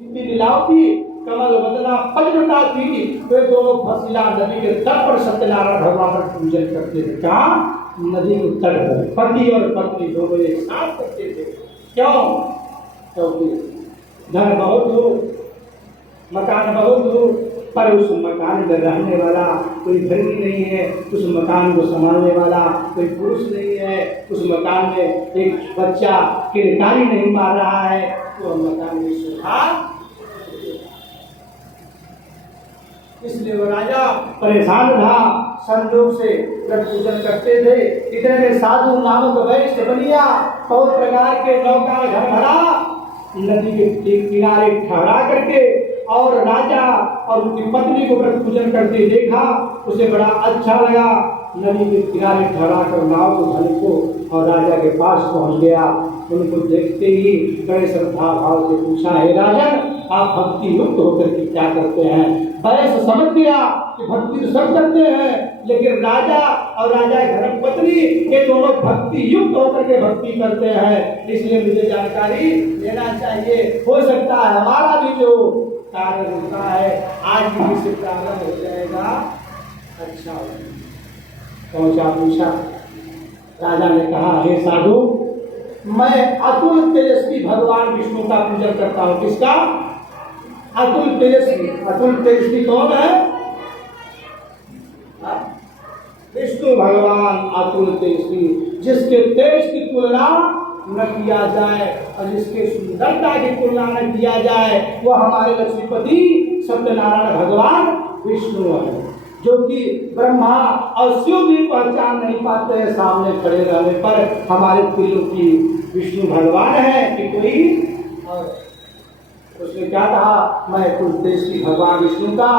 लीलाओं की कमल वदना पद्मता थी। वे दोनों फसीला नदी के तट पर सत्यनारायण भगवान का पूजन करते थे। कहाँ? नदी के तट पर पति और पत्नी दोनों एक साथ करते थे। क्यों? क्योंकि धन बहुत हो, मकान बहुत हो, पर उस मकान में रहने वाला कोई घर ही नहीं है, उस मकान को संभालने वाला कोई पुरुष नहीं है, उस मकान में एक बच्चा किरकारी नहीं मार रहा है, तो मकान में सुधार। इसलिए वो राजा परेशान था, संयोग से जब पूजन करते थे। इतने में साधु नामक वैश्य बनिया बहुत प्रकार के नौका घर भरा नदी के किनारे ठहरा करके, और राजा और उनकी पत्नी को व्रत पूजन करते देखा, उसे बड़ा अच्छा लगा। नदी के किनारे ठहरा कर नाव को झलको और राजा के पास पहुंच गया। उनको देखते ही बड़े श्रद्धा भाव से पूछा, हे राजन, आप भक्ति युक्त होकर के क्या करते हैं? वैश्य समझ गया कि भक्ति तो सब करते हैं, लेकिन राजा और राजा की धर्म पत्नी ये दोनों भक्ति युक्त होकर के भक्ति करते हैं, इसलिए मुझे जानकारी लेना चाहिए। हो सकता है हमारा भी जो कार्य होता है आज भी इससे प्रारंभ हो जाएगा। अच्छा पहुंचा पूछा, राजा ने कहा, हे साधु, मैं अतुल तेजस्वी भगवान विष्णु का पूजन करता हूँ। किसका? अतुल तेजस्वी। अतुल तेजस्वी कौन है? विष्णु भगवान अतुल तेजस्वी, जिसके तेज की तुलना न किया जाए और जिसके सुंदरता की तुलना न किया जाए, वह हमारे लक्ष्मीपति सत्यनारायण भगवान विष्णु है, जो कि ब्रह्मा और शिव भी पहचान नहीं पाते हैं। सामने खड़े रहने पर हमारे दिलों की विष्णु भगवान है कि कोई और। उसने क्या कहा, मैं कुल देश की भगवान विष्णु का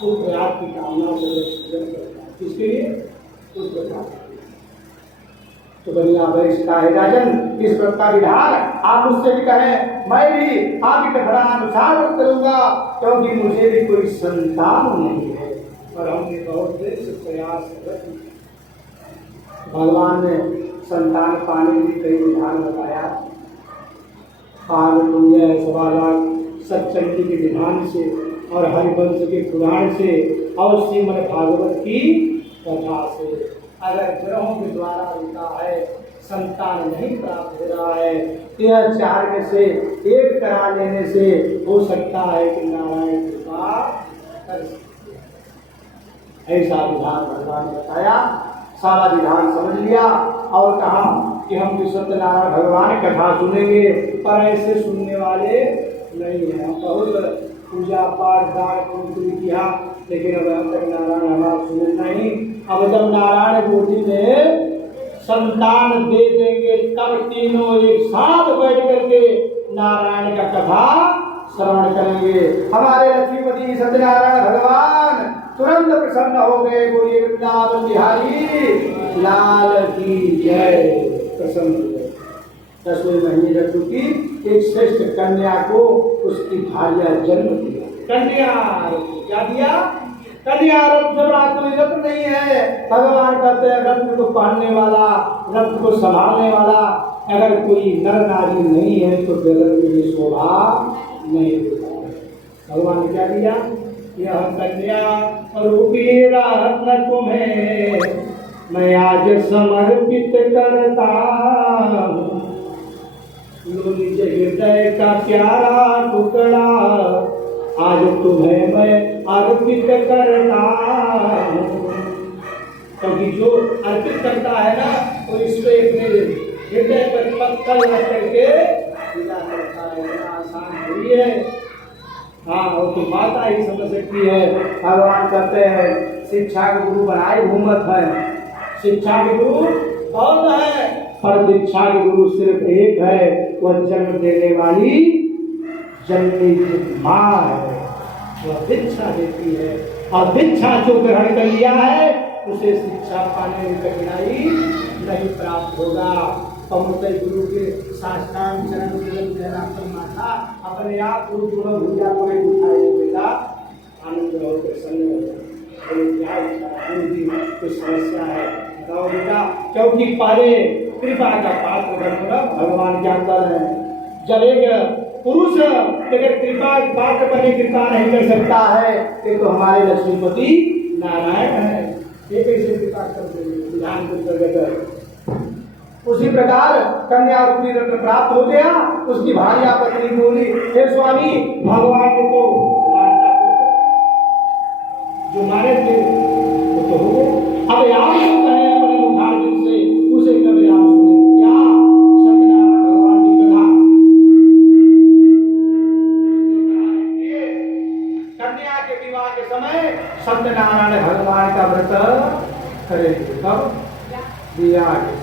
पुत्र की कामना से पूजन करता हूँ। किसके लिए? पुत्र का। तो बढ़िया वैश्य का, हे राजन, इस व्रत का विधान आप मुझसे भी कहें, मैं भी आपके कथनानुसार व्रत करूंगा, क्योंकि मुझे भी कोई संतान नहीं है और हमने बहुत देर से प्रयास किया। भगवान ने संतान पाने की कई विधान बताया। पावन पुण्य सवाला सत्संग के विधान से और हरिवंश के पुराण से और श्रीमद् भागवत की कथा से। अगर ग्रहों के द्वारा होता है, संतान नहीं प्राप्त हो रहा है, यह चार में से एक करा लेने से हो सकता है कि नारायण कृपा कर सकते। ऐसा विधान भगवान ने बताया। सारा विधान समझ लिया और कहा कि हम भी सत्यनारायण भगवान की कथा सुनेंगे, पर ऐसे सुनने वाले नहीं है। हम बहुत पूजा पाठ दान पुण्य किया, लेकिन अब तक नारायण हमारा सुने नहीं। अब जब नारायण गोदी में संतान दे देंगे, तब तीनों एक साथ बैठ करके नारायण का कथा श्रवण करेंगे। हमारे लक्ष्मीपति सत्यनारायण भगवान तुरंत प्रसन्न हो गए। बोलिए वृंदावन बिहारी लाल की जय। प्रसन्न हो गए। 10वें महीने ऋतु की एक श्रेष्ठ कन्या को उसकी भार्या जन्म दिया। कन्या क्या दिया? कन्या रत्न कोई रत्न नहीं है। भगवान कहते हैं रत्न को पहनने वाला, रत्न को संभालने वाला अगर कोई नर नारी नहीं है तो जगत के लिए शोभा नहीं देता। भगवान ने क्या दिया? यह कन्या रूपी रत्न तुम्हें मैं आज समर्पित करता हूँ। लो निज हृदय का प्यारा टुकड़ा आज तुम्हें मैं अर्पित करता हूँ। क्योंकि जो अर्पित करता है ना, वो इसको अपने हृदय पर पत्थर रख करके पूजा करता है। आसान हुई है। हाँ, वो तो माता ही समझ सकती है। भगवान कहते हैं शिक्षा के गुरु बनाए घूमत है। शिक्षा के गुरु बहुत है, पर दीक्षा के गुरु सिर्फ एक है, वह जन्म देने वाली जननी माँ है। वह दीक्षा देती है और दीक्षा जो ग्रहण कर लिया है उसे शिक्षा पाने में कठिनाई नहीं प्राप्त होगा। पमुत्र गुरु के साष्टांग चरण देना माथा अपने आप गुरु दोनों भूजा को उठाए बेटा आनंद रहो, प्रसन्न हो। कुछ समस्या है बताओ बेटा? क्योंकि पहले कृपा का पात्र बनकर भगवान के अंदर है। जब एक पुरुष अगर कृपा पात्र बने कृपा नहीं कर सकता है, ये तो हमारे लक्ष्मीपति नारायण है, ये कैसे कृपा कर देंगे विधान को प्रकट। उसी प्रकार कन्या रूपी रत्न प्राप्त हो गया। उसकी भार्या पत्नी बोली, हे स्वामी भगवान ने तो जो मारे थे वो तो हो गए, अब आप जो कहें अपने मुखार्जिन से उसे कभी आप सुने क्या? सत्यनारायण भगवान की कथा, कन्या के विवाह के समय सत्यनारायण भगवान का व्रत करेंगे। कब? विवाह के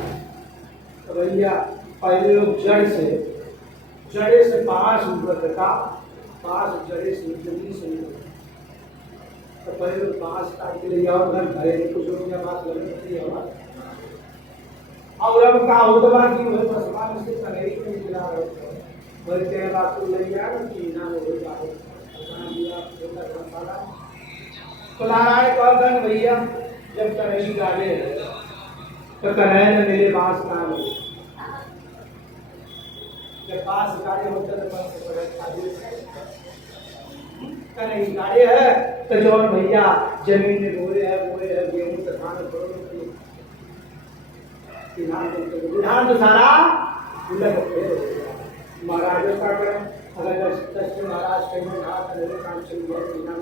भैया पहले लोग जड़े से पास व्रत का, पास जड़े से जमीन से तो पहले लोग पास काट के लिए और घर घरे कुछ लोग क्या बात लगती है और अब का होता बाकी वो प्रसवान से करे ही नहीं मिला रहा बोल के बात तो ले गया कि ना हो जाए तो नारायण कहन भैया जब तरही गाले तो कहे न मेरे पास काम है, जब पास गाड़ी होता तो नहीं गाड़ी है तो जो भैया जमीन में बोरे है गेहूं का धान विधान तो सारा महाराज का करें। अगर दस महाराज कहीं काम चल गया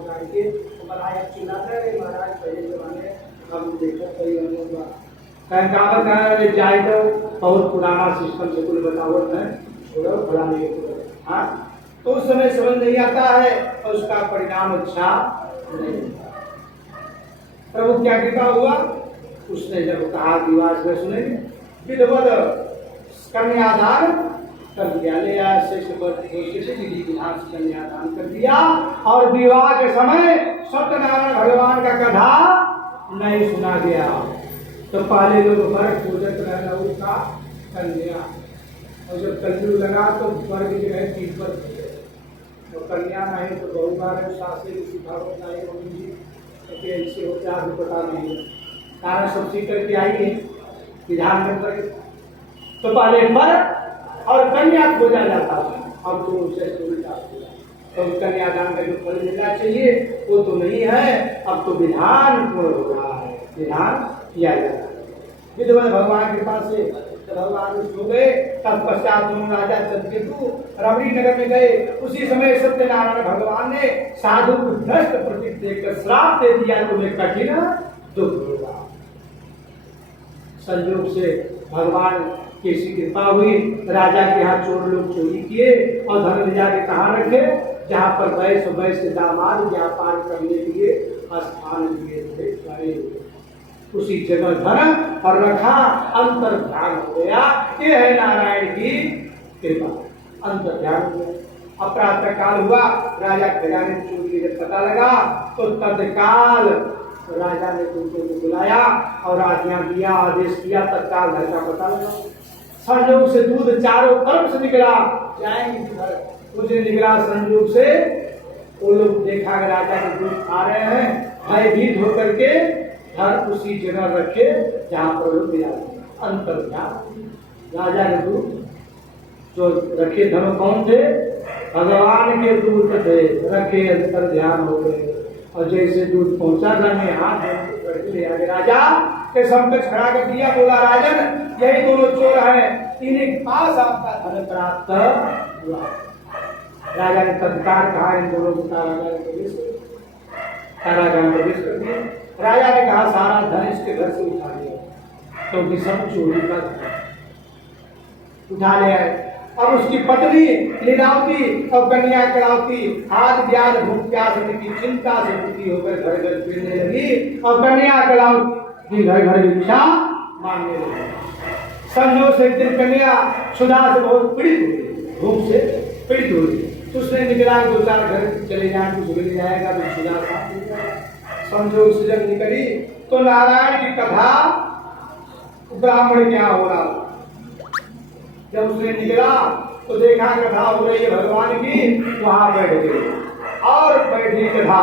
गाड़ी के तो महाराज चिल्लाते रहे महाराज पहले जमाने हम देखो कहीं कागज कहा जाए तो बहुत पुराना सिस्टम से कुल बतावट है छोड़ो फलाने हाँ तो उस समय समझ नहीं आता है और उसका परिणाम अच्छा नहीं होता। प्रभु क्या कृपा हुआ, उसने जब कहा दिवास में सुनेंगे विधवत कन्यादान कर दिया, ले आया श्रेष्ठ विधि विधान से कन्यादान कर दिया और विवाह के समय सत्यनारायण भगवान का कथा नहीं सुना गया। तो पहले लोग वर्ग पूजक रहना उसका कन्या और जब कलयुग लगा तो वर्ग जो है 3 पर तो कन्या नहीं तो बहुत बार शास्त्री सिखावत नहीं होगी ऐसे हो क्या पता नहीं है कारण सब सीख करके आई है विधान में पर तो पहले पर और कन्या खोजा जाता था अब तो उसे उल्टा तो कन्यादान का जो फल मिलना चाहिए वो तो नहीं है, अब तो विधान पूर्ण हो रहा है, विधान किया जाता है। विधवा भगवान कृपा से भगवान हो गए तत्पश्चात राजा चंद्रकेतु रमणी नगर में गए। उसी समय सत्यनारायण भगवान ने साधु को भ्रष्ट प्रतीक देकर श्राप दे दिया तुम्हें कठिन दुख होगा। संयोग से भगवान की ऐसी कृपा हुई राजा के यहाँ चोर लोग चोरी किए और धन ले जाके कहाँ रखे जहाँ पर वैश्य दामाद व्यापार करने के लिए स्थान दिए थे उसी जगह धन और रखा अंतर ध्यान हो गया। ये है नारायण की कृपा, अंतर ध्यान हो गया। अब प्रातः काल हुआ राजा खजाने चोरी जब पता लगा तो तत्काल राजा ने तुमको बुलाया और आज्ञा दिया आदेश किया तत्काल घर का पता लगा। संयोग से दूध चारों तरफ से निकला जाएंगे घर मुझे निकला संयोग से वो लोग देखा राजा के दूध आ रहे हैं भयभीत होकर के घर उसी जगह रखे जहाँ पर लोग मिला अंतर ध्यान राजा के दूध जो रखे धन कौन थे भगवान के दूध थे रखे अंतर ध्यान हो गए और जैसे दूध पहुंचा घर में हाथ ले आगे राजा के समकक्ष खड़ा कर दिया बोला राजन यही दोनों चोर हैं इन्हीं के पास आपका धन प्राप्त हुआ। राजा ने तत्काल कहा इन दोनों को कारागार में प्रवेश कर दिया। राजा ने कहा सारा धन इसके घर से उठा लिया क्योंकि सब चोरी का उठा ले आए। अब उसकी पत्नी लीलावती और कन्या कलावती हाथ ब्याज भूख प्यास की चिंता से दुखी होकर घर घर फिरने लगी और कन्या कलावती घर घर भिक्षा मांगने लगी। संजोग से एक दिन कन्या क्षुधा से बहुत पीड़ित हुई भूख से पीड़ित हुई तो उसने निकला 2-4 घर चले जाए कुछ मिल जाएगा तो क्षुधा शांत हो जाएगा। संजोग से जब निकली तो नारायण की कथा ब्राह्मण क्या हो रहा। जब उसने निकला तो देखा कथा हो रही है भगवान की वहां बैठ गए और बैठी कथा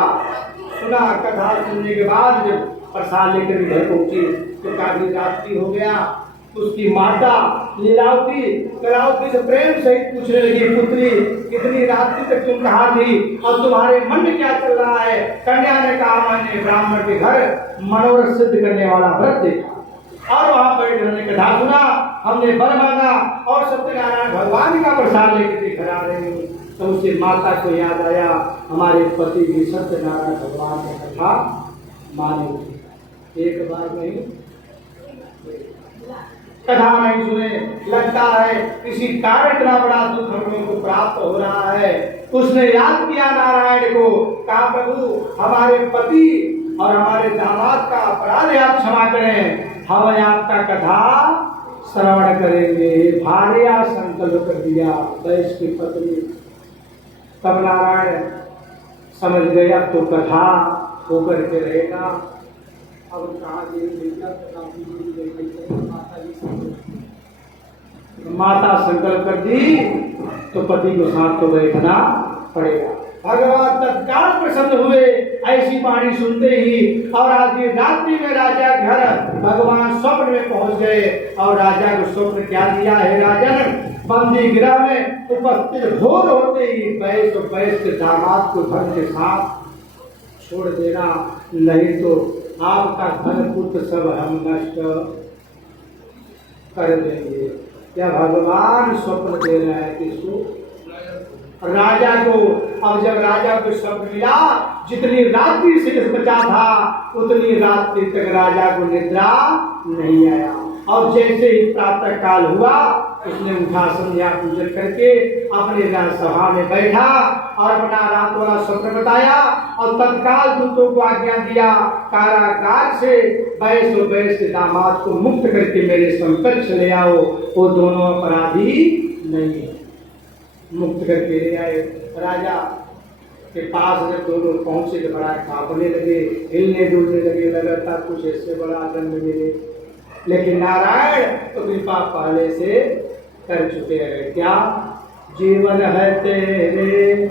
सुना। कथा सुनने के बाद जब प्रसाद लेकर घर पहुंची तो काफी रात्रि हो गया उसकी माता लीलावती कलावती से प्रेम सहित पूछने लगी, पुत्री कितनी रात्रि तक तुम कहाँ थी और तुम्हारे मन में क्या चल रहा है? कन्या ने कहा, मैंने ब्राह्मण के घर मनोरथ सिद्ध करने वाला व्रत देखा और वहां बैठ हमने कथा सुना, हमने वर मांगा और सत्यनारायण भगवान का प्रसाद लेकर घर आ रहे हूँ। तो उससे माता को याद आया, हमारे पति भी सत्यनारायण भगवान की कथा माने थे, एक बार नहीं कथा नहीं सुने, लगता है किसी कारण इतना बड़ा दुख हम लोगों को प्राप्त हो रहा है। उसने याद किया नारायण को, कहा प्रभु हमारे पति और हमारे दामाद का अपराध आप क्षमा करें, हम आपका कथा श्रवण करेंगे। भार्या संकल्प कर दिया, वैश्य की पत्नी। तब नारायण समझ गए अब तो कथा होकर के रहेगा। अब कहा माता संकल्प कर दी तो पति को साथ तो बैठना पड़ेगा। भगवान तत्काल प्रसन्न हुए ऐसी वाणी सुनते ही, और आज की रात्रि में राजा घर भगवान स्वप्न में पहुंच गए और राजा को स्वप्न क्या दिया है? राजन बंदी गृह में उपस्थित भोर होते ही वैश्य दामाद को धन के साथ छोड़ देना, नहीं तो आपका धन पुत्र सब हम नष्ट कर देंगे। क्या भगवान स्वप्न दे रहे हैं किसको? राजा को। अब जब राजा को स्वप्न मिला, जितनी रात्रि से बचा था उतनी रात्रि तक राजा को निद्रा नहीं आया, और जैसे ही प्रातः काल हुआ उसने उठा, संध्या पूजन करके अपने सभा में बैठा और अपना रात वाला स्वप्न बताया और तत्काल दूतों को आज्ञा दिया, कारागार से वैश्य दामाद को मुक्त करके मेरे समकक्ष ले आओ, वो दोनों अपराधी नहीं है। मुक्त करके ले आए। राजा के पास जब दोनों पहुंचे तो बड़ा कांपने लगे, हिलने डुलने लगे, लगातार कुछ ऐसे बड़ा दंड मिले। लेकिन नारायण तो कृपा पहले से कर चुके हैं। क्या जीवन है तेरे